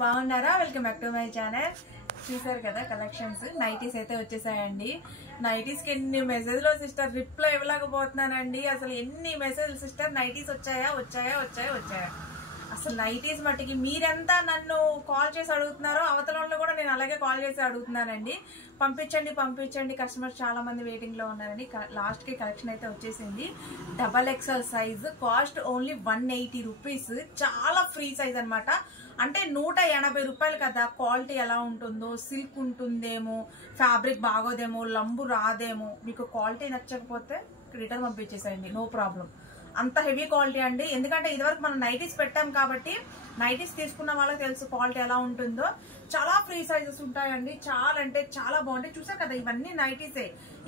బాగున్నారా? Welcome back to my channel. చూసారు కదా కలెక్షన్స్, నైటీస్ అయితే వచ్చేసాయండి. నైటీస్ కి ఎన్ని మెసేజ్లో సిస్టర్ రిప్లై ఇవ్వలేకపోతున్నానండి. అసలు ఎన్ని మెసేజ్లు సిస్టర్, నైటీస్ వచ్చాయా వచ్చాయా వచ్చాయా వచ్చాయా. అసలు నైటీస్ మట్టికి మీరెంతా నన్ను కాల్ చేసి అడుగుతున్నారో అవతలలో కూడా నేను అలాగే కాల్ చేసి అడుగుతున్నానండి. పంపించండి పంపించండి, కస్టమర్స్ చాలా మంది వెయిటింగ్ లో ఉన్నారండి. లాస్ట్ కి కలెక్షన్ అయితే వచ్చేసింది. XXL size, cost only 180 rupees. చాలా ఫ్రీ సైజ్ అనమాట. అంటే 180 రూపాయలు కదా, క్వాలిటీ ఎలా ఉంటుందో, సిల్క్ ఉంటుందేమో, ఫ్యాబ్రిక్ బాగోదేమో, లంబు రాదేమో. మీకు క్వాలిటీ నచ్చకపోతే రిటర్న్ పంపించేసేయండి, నో ప్రాబ్లం. అంత హెవీ క్వాలిటీ అండి. ఎందుకంటే ఇదివరకు మనం నైటీస్ పెట్టాం కాబట్టి నైటీస్ తీసుకున్న వాళ్ళకి తెలుసు క్వాలిటీ ఎలా ఉంటుందో. చాలా ఫ్రీ సైజెస్ ఉంటాయండి, చాలా అంటే చాలా బాగుంటాయి. చూసారు కదా, ఇవన్నీ నైటీసే.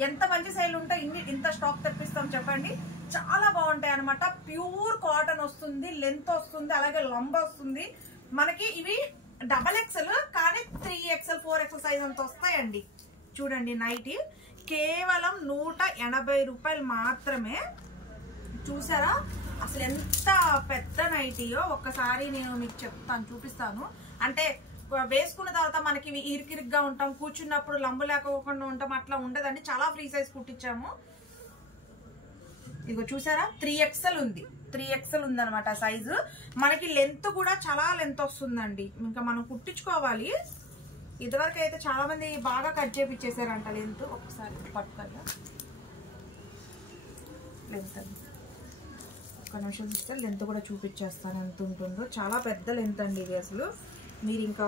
ఎంత మంచి సైజులు ఉంటాయి, ఇంత స్టాక్ తెప్పిస్తాం చెప్పండి. చాలా బాగుంటాయి అనమాట. ప్యూర్ కాటన్ వస్తుంది, లెంత్ వస్తుంది, అలాగే లంబ వస్తుంది. మనకి ఇవి XXL కానీ 3XL 4XL సైజ్ అంత వస్తాయండి. చూడండి, నైటీ కేవలం 180 రూపాయలు మాత్రమే. చూసారా అసలు ఎంత పెద్ద నైటీయో. ఒక్కసారి నేను మీకు చెప్తాను, చూపిస్తాను. అంటే వేసుకున్న తర్వాత మనకి ఇరికిరిగ్గా ఉంటాం, కూర్చున్నప్పుడు లంబు లేకపోకుండా ఉంటాం, అట్లా ఉండదండి. చాలా ఫ్రీ సైజ్ కుట్టించాము. ఇదిగో చూసారా, 3XL ఉంది, 3XL ఉందన్నమాట సైజు. మనకి లెంత్ కూడా చాలా లెంత్ వస్తుందండి. ఇంకా మనం కుట్టించుకోవాలి. ఇదివరకు అయితే చాలా మంది బాగా కట్ చేపించేసారంట లెంత్. ఒకసారి పట్టుకోగా లెంత్ అండి, ఒక్క నిమిషం ఇస్తే లెంత్ కూడా చూపించేస్తాను ఎంత ఉంటుందో. చాలా పెద్ద లెంత్ అండి ఇది. అసలు మీరు ఇంకా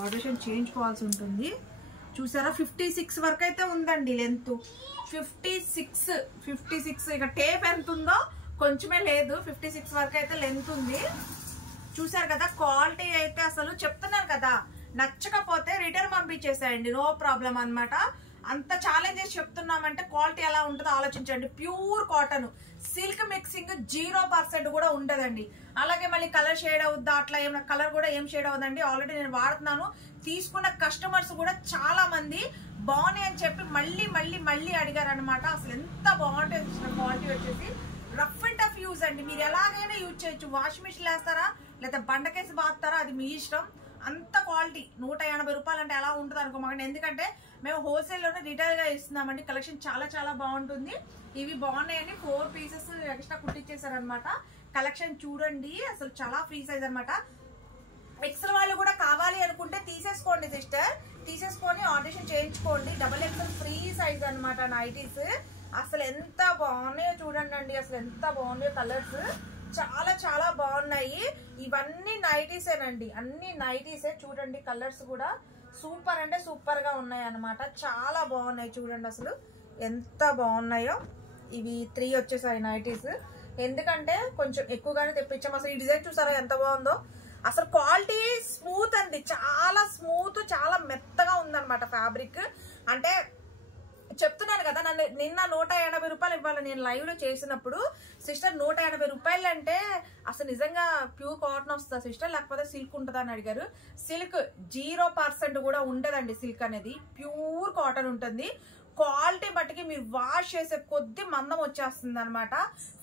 ఆర్డరేషన్ చేయించుకోవాల్సి ఉంటుంది. చూసారా, 56 వరకు అయితే ఉందండి లెంత్. 56 ఇక టేప్ ఎంత ఉందో కొంచెమే లేదు, 56 వరకు అయితే లెంత్ ఉంది. చూసారు కదా, క్వాలిటీ అయితే అసలు చెప్తున్నాను కదా, నచ్చకపోతే రిటర్న్ పంపించేసేయండి, నో ప్రాబ్లం అనమాట. అంత ఛాలెంజెస్ చెప్తున్నామంటే క్వాలిటీ ఎలా ఉంటుందో ఆలోచించండి. ప్యూర్ కాటన్, సిల్క్ మిక్సింగ్ 0% కూడా ఉండదండి. అలాగే మళ్ళీ కలర్ షేడ్ అవుద్దా, అట్లా ఏమైనా కలర్ కూడా ఏం షేడ్ అవుదండి. ఆల్రెడీ నేను వాడుతున్నాను. తీసుకున్న కస్టమర్స్ కూడా చాలా మంది బాగున్నాయి అని చెప్పి మళ్ళీ మళ్ళీ మళ్ళీ అడిగారు అనమాట. అసలు ఎంత బాగుంటుంది క్వాలిటీ వచ్చేసి. రఫ్ అండ్ టఫ్ యూజ్ అండి, మీరు ఎలాగైనా యూజ్ చేయొచ్చు. వాషింగ్ మిషన్ వేస్తారా లేదా బండకేసి బాస్తారా, అది మీ ఇష్టం. అంత క్వాలిటీ. 180 రూపాయలు అంటే ఎలా ఉంటుంది అనుకోమండి. ఎందుకంటే మేము హోల్సేల్లోనే రిటైల్ గా ఇస్తున్నామండి. కలెక్షన్ చాలా చాలా బాగుంటుంది. ఇవి బాగున్నాయండి. 4 పీసెస్ ఎక్స్ట్రా కుట్టించేసారనమాట. కలెక్షన్ చూడండి, అసలు చాలా ఫ్రీ సైజ్ అనమాట. ఎక్సెల్ వాళ్ళు కూడా కావాలి అనుకుంటే తీసేసుకోండి సిస్టర్, తీసేసుకొని ఆర్డరేషన్ చేయించుకోండి. XXL ఫ్రీ సైజ్ అనమాట నైటీస్. అసలు ఎంత బాగున్నాయో చూడండి, అసలు ఎంత బాగున్నాయో కలర్స్. చాలా చాలా బాగున్నాయి. ఇవన్నీ నైటీసేనండి, అన్ని నైటీసే. చూడండి కలర్స్ కూడా సూపర్ అంటే సూపర్ గా ఉన్నాయి అనమాట. చాలా బాగున్నాయి చూడండి, అసలు ఎంత బాగున్నాయో. ఇవి 3 వచ్చేసాయి నైటీస్. ఎందుకంటే కొంచెం ఎక్కువగానే తెప్పించాం. అసలు ఈ డిజైన్ చూసారా ఎంత బాగుందో. అసలు క్వాలిటీ స్మూత్ అండి, చాలా స్మూత్, చాలా మెత్తగా ఉందన్నమాట ఫ్యాబ్రిక్. అంటే చెప్తున్నాను కదా, నిన్న 180 రూపాయలు ఇవ్వాలి నేను లైవ్ లో చేసినప్పుడు. సిస్టర్ 180 రూపాయలు అంటే అసలు నిజంగా ప్యూర్ కాటన్ వస్తుందా సిస్టర్, లేకపోతే సిల్క్ ఉంటుందా అని అడిగారు. సిల్క్ 0% కూడా ఉండదండి. సిల్క్ అనేది ప్యూర్ కాటన్ ఉంటుంది. క్వాలిటీ బట్టికి మీరు వాష్ చేసే కొద్ది మందం వచ్చేస్తుంది అనమాట.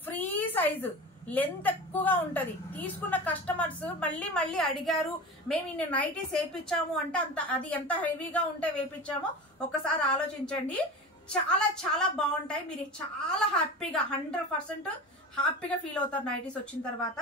ఫ్రీ సైజు, లెంత్ ఎక్కువగా ఉంటది. తీసుకున్న కస్టమర్స్ మళ్ళీ మళ్ళీ అడిగారు, మేము ఇన్ని నైటీస్ వేయించాము అంటే అది ఎంత హెవీగా ఉంటే వేయించామో ఒకసారి ఆలోచించండి. చాలా చాలా బాగుంటాయి. మీరు చాలా హ్యాపీగా 100% హ్యాపీగా ఫీల్ అవుతారు నైటీస్ వచ్చిన తర్వాత.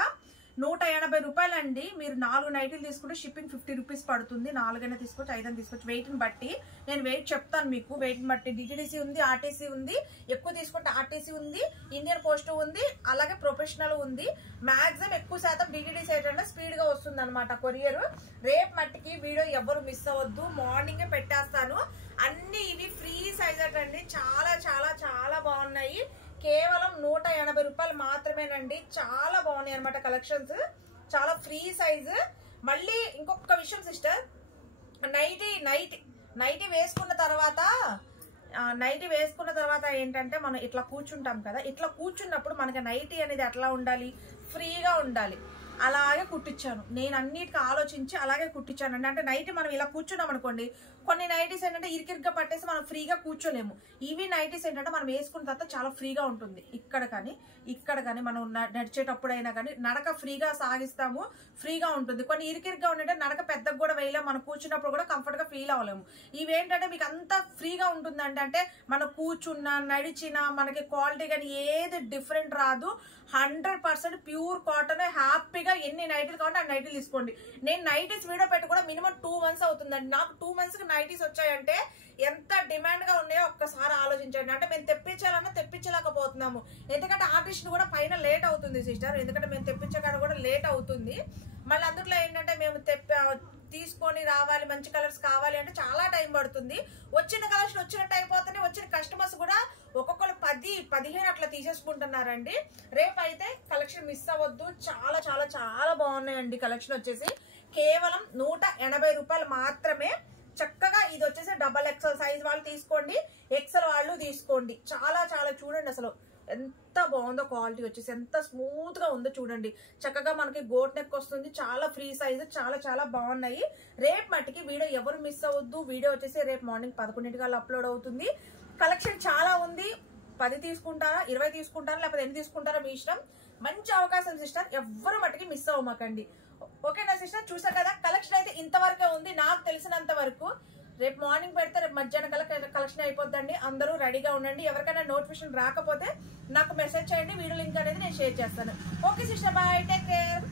180 రూపాయలు అండి. మీరు 4 నైటీలు తీసుకుంటే షిప్పింగ్ 50 రూపీస్ పడుతుంది. 4 అయినా తీసుకోవచ్చు, 5 అయినా తీసుకోవచ్చు. వెయిట్ ని బట్టి నేను వెయిట్ చెప్తాను మీకు. వెయిట్ ని బట్టి DTDC ఉంది, RTC ఉంది. ఎక్కువ తీసుకుంటే RTC ఉంది, ఇండియన్ పోస్ట్ ఉంది, అలాగే ప్రొఫెషనల్ ఉంది. మాక్సిమం ఎక్కువ శాతం DTDC ఏంటంటే స్పీడ్ గా వస్తుంది అనమాట కొరియర్. రేపు మట్టికి వీడియో ఎవరు మిస్ అవ్వద్దు, మార్నింగే పెట్టేస్తాను. అన్ని ఇవి ఫ్రీ సైజ్ అండి. చాలా చాలా చాలా బాగున్నాయి. కేవలం 180 రూపాయలు మాత్రమేనండి. చాలా బాగున్నాయి అనమాట కలెక్షన్స్, చాలా ఫ్రీ సైజు. మళ్ళీ ఇంకొక విషయం సిస్టర్, నైటీ వేసుకున్న తర్వాత ఏంటంటే మనం ఇట్లా కూర్చుంటాం కదా, ఇట్లా కూర్చున్నప్పుడు మనకి నైటీ అనేది ఎట్లా ఉండాలి, ఫ్రీగా ఉండాలి. అలాగే కుట్టించాను నేను, అన్నిటికీ ఆలోచించి అలాగే కుట్టించానండి. అంటే నైటీ మనం ఇలా కూర్చున్నాం అనుకోండి, కొన్ని నైటీస్ ఏంటంటే ఇరికిరిగ్గా పట్టేసి మనం ఫ్రీగా కూర్చోలేము. ఇవి నైటీస్ ఏంటంటే మనం వేసుకున్న తర్వాత చాలా ఫ్రీగా ఉంటుంది. ఇక్కడ కానీ మనం నడిచేటప్పుడైనా కానీ నడక ఫ్రీగా సాగిస్తాము, ఫ్రీగా ఉంటుంది. కొన్ని ఇరికిరిగ్గా ఉంటే నడక పెద్ద కూడా వేయలేము, మనం కూర్చున్నప్పుడు కూడా కంఫర్ట్ గా ఫీల్ అవ్వలేము. ఇవేంటంటే మీకు అంత ఫ్రీగా ఉంటుందంటే అంటే మనం కూర్చున్నా నడిచినా మనకి క్వాలిటీ కానీ ఏది డిఫరెంట్ రాదు. 100% ప్యూర్ కాటన్. హ్యాపీగా ఎన్ని నైటీలు కావాలంటే ఆ నైటీలు తీసుకోండి. నేను నైటీస్ వీడియో పెట్టి కూడా మినిమం 2 months అవుతుందండి. నాకు 2 months కి నైటీస్ వచ్చాయంటే ఎంత డిమాండ్ గా ఉన్నాయో ఒక్కసారి ఆలోచించండి. అంటే మేము తెప్పించాలన్నా తెప్పించలేకపోతున్నాము, ఎందుకంటే ఆర్టిస్ట్ కూడా పైన లేట్ అవుతుంది సిస్టర్, ఎందుకంటే మేము తెప్పించగానే కూడా లేట్ అవుతుంది. మళ్ళీ అందులో ఏంటంటే మేము తీసుకొని రావాలి, మంచి కలర్స్ కావాలి అంటే చాలా టైం పడుతుంది. వచ్చిన కలర్స్ వచ్చినట్టు అయిపోతుంది. వచ్చిన కస్టమర్స్ కూడా ఒక్కొక్కరు 10-15 అట్లా తీసేసుకుంటున్నారండి. రేపైతే కలెక్షన్ మిస్ అవ్వద్దు. చాలా చాలా చాలా బాగున్నాయండి. కలెక్షన్ వచ్చేసి కేవలం 180 రూపాయలు మాత్రమే. చక్కగా ఇది వచ్చేసి XXL సైజ్ వాళ్ళు తీసుకోండి, XL వాళ్ళు తీసుకోండి. చాలా చాలా చూడండి అసలు ఎంత బాగుందో, క్వాలిటీ వచ్చేసి ఎంత స్మూత్ గా ఉందో చూడండి. చక్కగా మనకి గోట్ నెక్ వస్తుంది, చాలా ఫ్రీ సైజ్, చాలా చాలా బాగున్నాయి. రేపు మట్టికి వీడియో ఎవరు మిస్ అవ్వద్దు. వీడియో వచ్చేసి రేపు మార్నింగ్ 11 అప్లోడ్ అవుతుంది. కలెక్షన్ చాలా ఉంది. 10 తీసుకుంటారా, 20 తీసుకుంటారా, లేకపోతే 8 తీసుకుంటారా మీ ఇష్టం. మంచి అవకాశం సిస్టర్, ఎవ్వరు మట్టికి మిస్ అవ్వమాకండి. ఓకేనా సిస్టర్, చూసారు కదా కలెక్షన్ అయితే ఇంతవరకే ఉంది నాకు తెలిసినంత వరకు. రేపు మార్నింగ్ పెడితే రేపు మధ్యాహ్నం కలెక్షన్ అయిపోద్దండి. అందరూ రెడీగా ఉండండి. ఎవరికైనా నోటిఫికేషన్ రాకపోతే నాకు మెసేజ్ చేయండి, వీడియో లింక్ అనేది నేను షేర్ చేస్తాను. Okay sister, bye, take care.